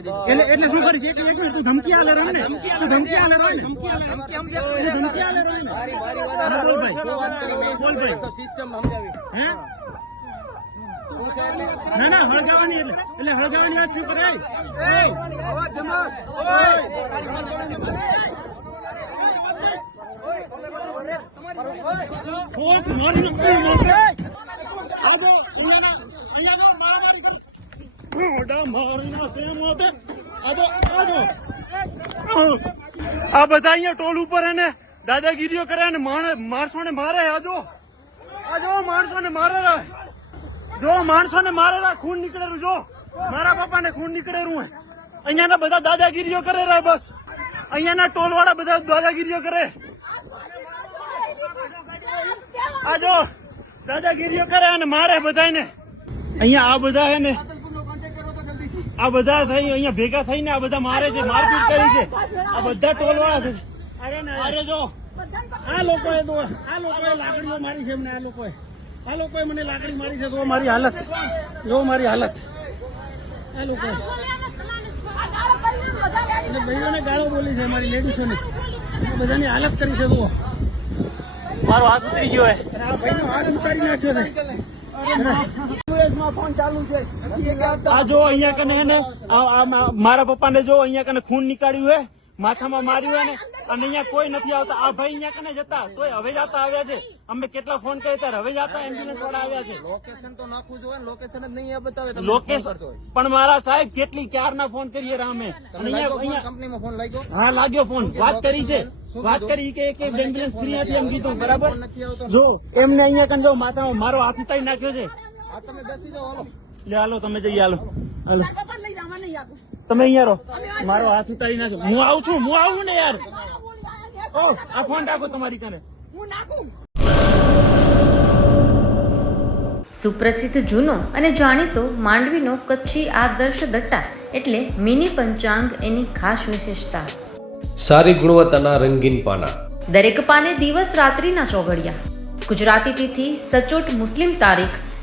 એટલે એટલે શું કરીશ એક એક મિનિટ તું ધમકી આલે રહે ને તું ધમકી આલે રહે ને ધમકી આલે રહે ને બોલ ભાઈ બોલ ભાઈ સિસ્ટમ સમજાવી હે ના ના હળગાવાની એટલે એટલે હળગાવાની વાત શું કરાય ઓય ઓય નક્કી નોકે આજો અહીંયાના અહીંયાના મારામારી કર મોઢા મારીના સેમ હોતે આજો આજો આ બધા અહીંયા ટોલ ઉપર એને ને દાદાગીરીઓ કરે અને માણસો ને મારે આજો આજો માણસોને મારે જો માણસો ને મારે ખૂન નીકળેલું, જો. મારા પપ્પાને ખૂન નીકળેલું અહીંયાના બધા દાદાગીરીઓ કરે રા બસ. અહીંયાના ટોલ વાળા બધા દાદાગીરીઓ કરે. આજો દાદાગીરીઓ કરે અને મારે બધાને અહીંયા આ બધા હે ને આ બધા થઈ અહીંયા ભેગા થઈને આ બધા મારે છે મારપીટ કરી છે. આ બધા ટોલ વાળા છે. અરે જો આ લોકોએ તો આ લોકોએ લાકડીઓ મારી છે એમને આ લોકોએ. આ લોકોએ મને લાકડી મારી છે તો મારી હાલત. જો મારી હાલત. આ લોકોએ. એટલે ભાઈઓને ગાળો બોલી છે મારી લેડીઝોને બધાની હાલત કરી છે તો મારો હાથ ઉતરી ગયો ભાઈનો હાથ ઉતારી નાખ્યો છે. ફોન ચાલુ છે. આ જો અહીંયા કને ને મારા પપ્પાને જો અહીંયા કને ખૂન નીકાળ્યું હે માથામાં માર્યું હે ને અને અહીંયા કોઈ નથી આવતા. આ ભાઈ અહીંયા કને જતા તોય હવે જતા આવ્યા છે. અમે કેટલા ફોન કર્યા ત્યારે હવે જતા એમ્બ્યુલન્સ વાળા આવ્યા છે. લોકેશન તો નાખવું જોઈએ લોકેશન જ નહીં બતાવે તમે લોકેશ ફોન કરશો. પણ મારા સાહેબ કેટલી ક્યારના ફોન કરીએ રામે? અને લાગ્યો ફોન કંપનીમાં ફોન લાગ્યો? હા લાગ્યો ફોન વાત કરી છે. વાત કરી કે એક એમ્બ્યુલન્સ ફ્રી હતી એમ કીધું બરાબર? જો એમને અહીંયા કને જો માથામાં મારો હાથ ઉતારી નાખ્યો છે. આ તમે બેસી જાઓ હાલો. લે હાલો તમે જઈ હાલો. હાલો. પપ્પા લઈ જવા નહીં આપું તમે અહીંયા રહો. મારો હાથ ઉતારી નાખો હું આવું છું હું આવું ને યાર. ઓ આ ફોન રાખો તમારી કને. હું નાખું. સુપ્રસિદ્ધ જૂનો અને જાણીતો માંડવીનો કચ્છી આદર્શ દટ્ટા એટલે મિની પંચાંગ એની ખાસ વિશેષતા. સારી ગુણવત્તાના રંગીન પાના. દરેક પાને દિવસ રાત્રિના ચોગડિયા ગુજરાતી તિથિ સચોટ મુસ્લિમ તારીખ